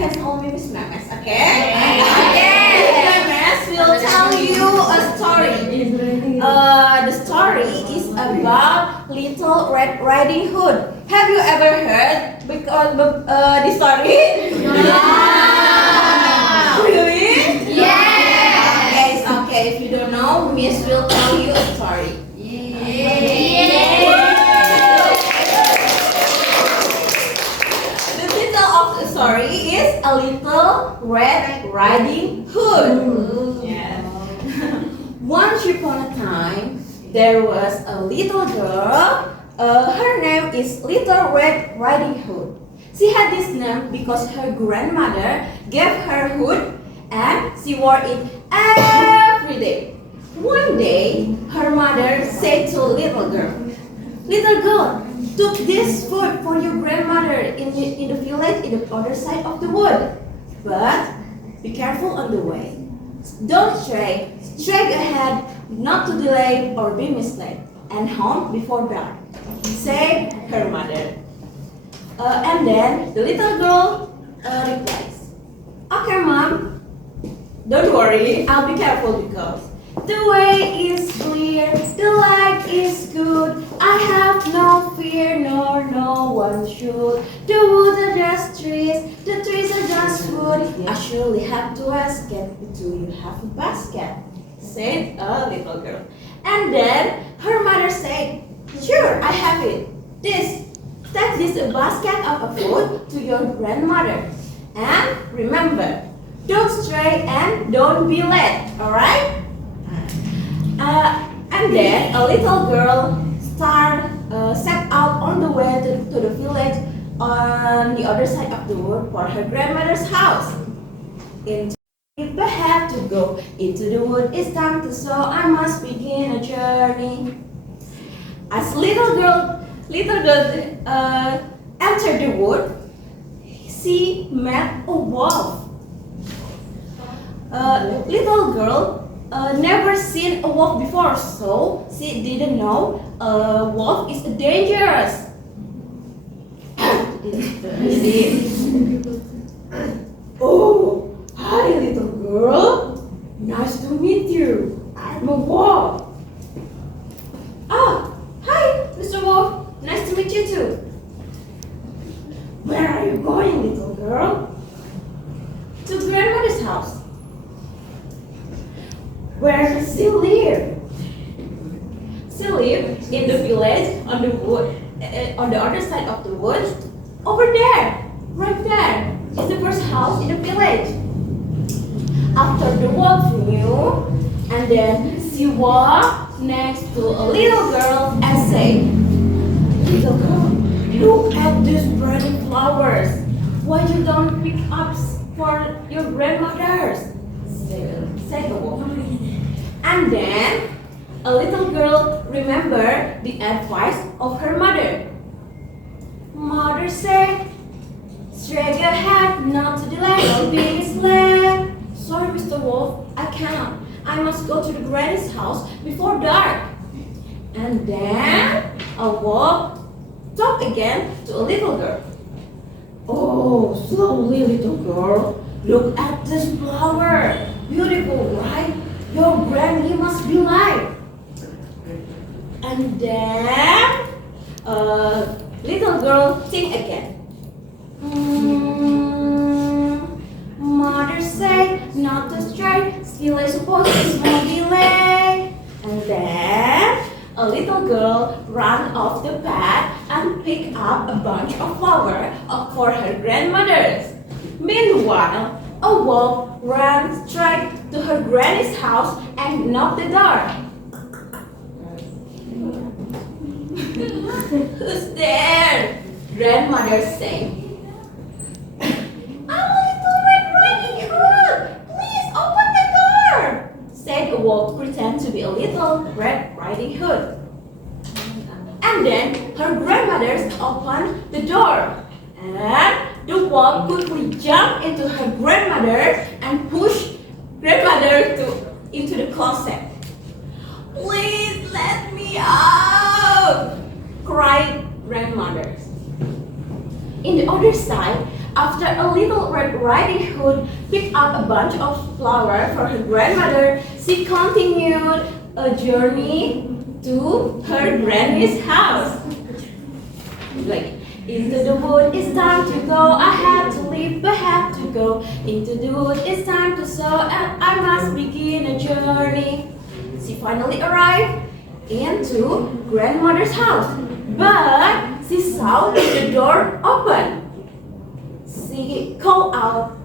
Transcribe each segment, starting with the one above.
can call me Miss Memes, okay? Okay. Miss Memes will tell you a story. The story is about Little Red Riding Hood. Have you ever heard this story? Yeah. Really? Yeah. Okay. If you don't know, Miss will tell you a story. The title of the story is A Little Red Riding Hood. Yes. Once upon a time, there was a little girl. Her name is Little Red Riding Hood. She had this name because her grandmother gave her hood and she wore it every day. One day, her mother said to little girl, "Little girl, took this food for your grandmother in the village in the other side of the wood. But be careful on the way. Don't stray straight ahead, not to delay or be misled, and home before dark," said her mother. And then the little girl replies, "Okay, Mom, don't worry, I'll be careful because the way is clear, the light is good. I have no fear, nor no one should. The woods are just trees, the trees are just wood. I surely have to escape. Do you have a basket?" said a little girl. And then her mother said, "Sure, I have it. Take this basket of food to your grandmother. And remember, don't stray and don't be late, alright?" And then a little girl set out on the way to the village on the other side of the wood for her grandmother's house. If I have to go into the wood, it's time to sow. I must begin a journey. As little girl entered the wood, she met a wolf. Little girl never seen a wolf before, so she didn't know a wolf is dangerous. "Oh, hi little girl. Nice to meet you. I'm a wolf." "Ah, hi Mr. Wolf. Nice to meet you too. Where are you going, little girl?" "To grandmother's house." "Where does she live?" "She lives in the village on the wood, on the other side of the woods. Over there, right there, is the first house in the village." After the wolf knew, and then she walked next to a little girl and said, "Little girl, look at these pretty flowers. Why you don't pick up for your grandmother's?" said the wolf. And then a little girl remembered the advice of her mother. Mother said, "Straight ahead, not to delay or be misled." "Sorry, Mr. Wolf, I cannot. I must go to the granny's house before dark." And then a wolf talked again to a little girl. "Oh, slowly, little girl. Look at this flower. Beautiful, right? Your granny must be like." And then little girl think again. Mother said not to stray, still I suppose it's no delay. And then a little girl ran off the path and picked up a bunch of flowers for her grandmother's. Meanwhile, a wolf ran straight to her granny's house and knocked the door. "Who's there?" grandmother said. "I'm a little Red Riding Hood. Please open the door," said a wolf, pretend to be a little Red Riding Hood. And then her grandmother opened the door, and the wolf quickly jumped into her grandmother and pushed grandmother into the closet. "Please let me out," cried grandmother. In the other side, After a Little Red Riding Hood picked up a bunch of flowers for her grandmother, she continued a journey to her granny's house. Like, into the wood, it's time to go. I have to leave, but have to go. Into the wood, it's time to sow, and I must begin a journey. She finally arrived into grandmother's house, but she saw the door open. She called out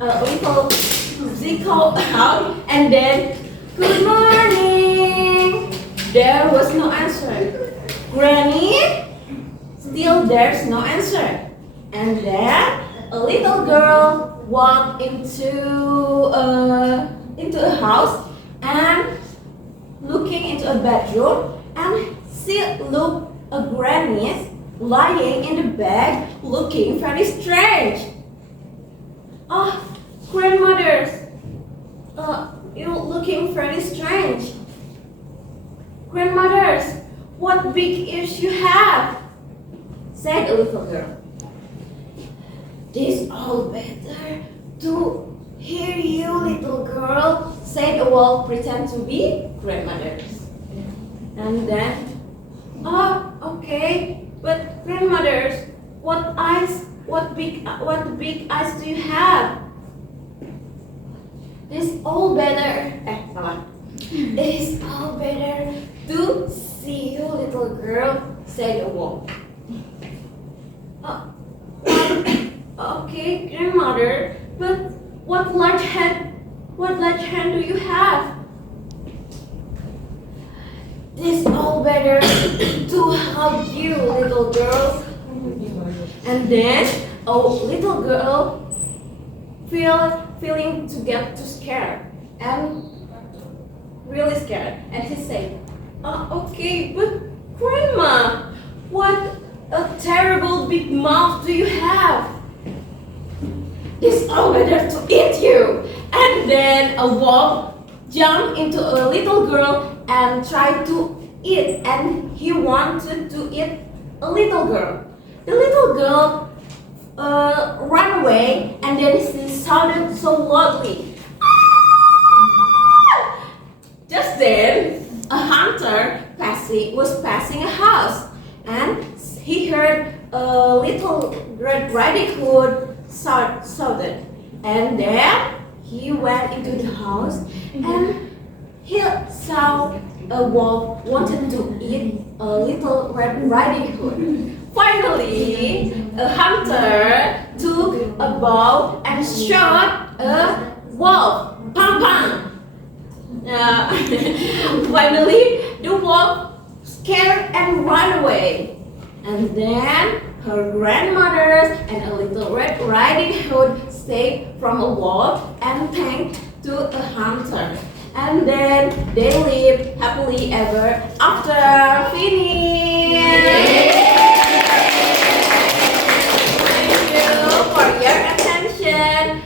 and then, "Good morning." There was no answer. "Granny?" Still there's no answer. And then a little girl walked into a house and looking into a bedroom, and she looked at granny lying in the bed looking very strange. "Oh, grandmothers, you're looking very strange. Grandmothers, what big ears you have," said a little girl. "This all better to hear you, little girl," said a wolf, pretend to be grandmother. And then, "Oh, okay, but grandmothers, what big eyes do you have?" This all better. "It is all better to see you, little girl," said a wolf. "Okay, grandmother, but what large hand do you have?" "This all better to hug you, little girl." And then a little girl feeling to get too scared and really scared, and he said, "Okay, but grandma, what a terrible big mouth do you have?" "This all better to eat you." And then a wolf jumped into a little girl and tried to eat, and he wanted to eat a little girl. The little girl ran away, and then she shouted so loudly, "Ah!" Just then, a hunter was passing a house, and he heard a Little Red Riding Hood shouted, and then he went into the house, and he saw a wolf wanted to eat a Little Red Riding Hood. Finally, a hunter took a bow and shot a wolf. Pam pam. Finally, the wolf scared and ran away. And then her grandmothers and a Little Red Riding Hood saved from a wolf and thanked to a hunter. And then they lived happily ever after. Finish. Thank you for your attention.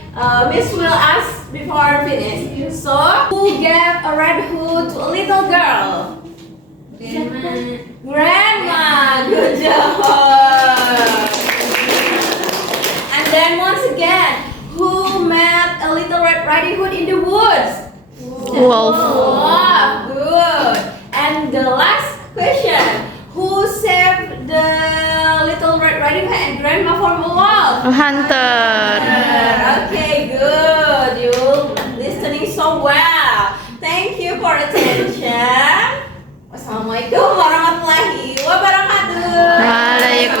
Miss will ask before finish. So, who gave a red hood to a little girl? Grandma. Good job. And then once again, who met a Little Red Riding Hood in the woods? Wolf. Oh, good. And the last question, who saved the Little Red Riding Hood and Grandma from a wolf? A hunter. Okay, good. You listening so well. Thank you for attention. Wassalamualaikum warahmatullahi wabarakatuh. Waalaikumsalam.